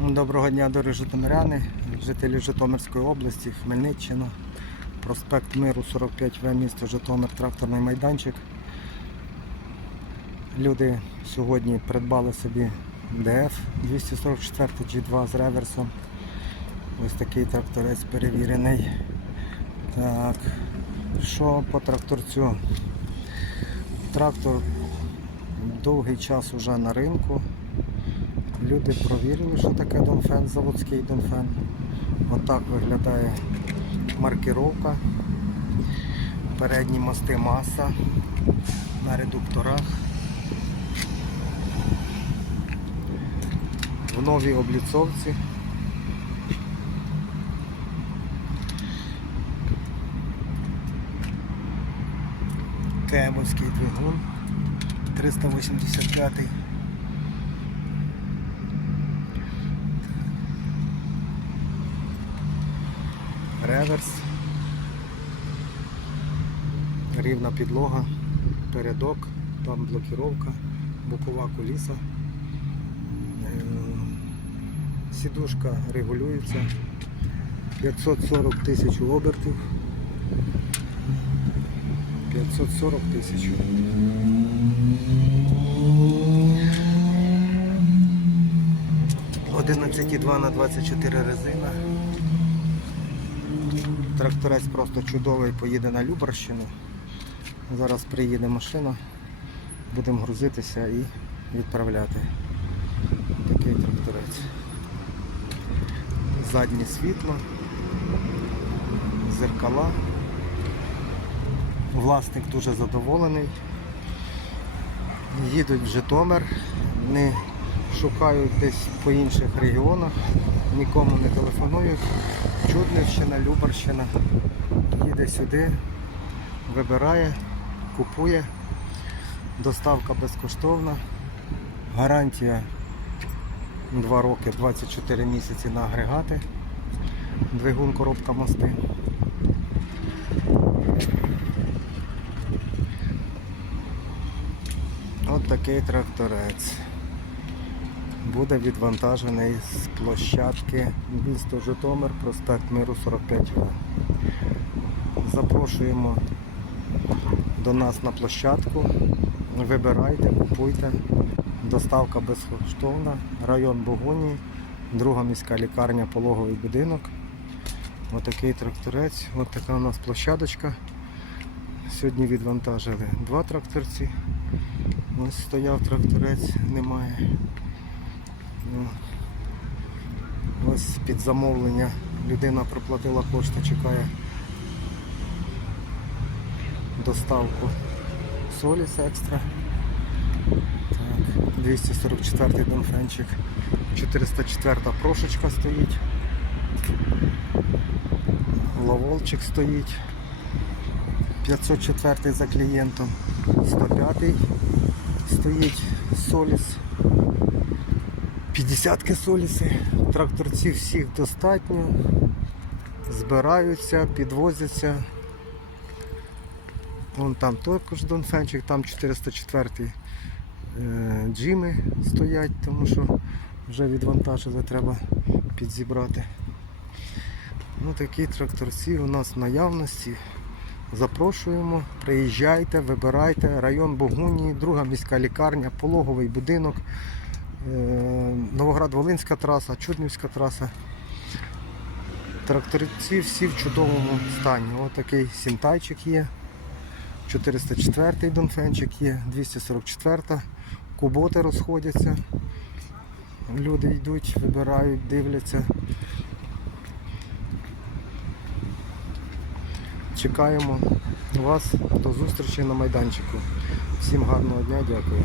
Доброго дня, дорогі житомиряни, жителі Житомирської області, Хмельниччина, проспект Миру 45В, місто Житомир, тракторний майданчик. Люди сьогодні придбали собі ДФ 244 G2 з реверсом. Ось такий тракторець перевірений. Так, що по тракторцю? Трактор довгий час уже на ринку. Люди провірили, що таке Донфен, заводський Донфен. Отак виглядає маркировка. Передні мости маса на редукторах. В новій обліцовці. Кемовський двигун 385 реверс, рівна підлога, передок, там блокіровка, бокова коліса. Е, Сідушка регулюється. 540 тисяч обертів. 540 тисяч. Одинадцять два на 24 резина. Тракторець просто чудовий, поїде на Любарщину. Зараз приїде машина, будемо грузитися і відправляти. Такий тракторець. Заднє світло, зеркала. Власник дуже задоволений. Їдуть в Житомир, не шукають десь по інших регіонах, нікому не телефонують. Чуднівщина, Любарщина їде сюди, вибирає, купує, доставка безкоштовна, гарантія 2 роки, 24 місяці на агрегати, двигун, коробка мости. От такий тракторець. Буде відвантажений з площадки місто Житомир, проспект Миру 45В. Запрошуємо до нас на площадку. Вибирайте, купуйте. Доставка безкоштовна. Район Богоні, друга міська лікарня, пологовий будинок. Отакий тракторець. Ось така у нас площадочка. Сьогодні відвантажили два тракторці. Ось стояв тракторець, немає. Ну, Ось під замовлення людина проплатила кошти, чекає доставку Соліс екстра. Так, 244 Донфенчик, 404 прошечка стоїть. Ловолчик стоїть. 504 за клієнтом, 105 стоїть Соліс. 50-ки соліси, тракторців всіх достатньо, збираються, підвозяться. Вон там також Донфенчик, там 404 е, джими стоять, тому що вже відвантажили, треба підзібрати. Ну, такі тракторці у нас в наявності. Запрошуємо, приїжджайте, вибирайте. Район Богунії, друга міська лікарня, пологовий будинок. Е, Новоград-Волинська траса, Чуднівська траса. Тракторці всі в чудовому стані. Ось такий сінтайчик є. 404 Донфенчик є, 244 куботи розходяться. Люди йдуть, вибирають, дивляться. Чекаємо вас до зустрічі на майданчику. Всім гарного дня, дякую.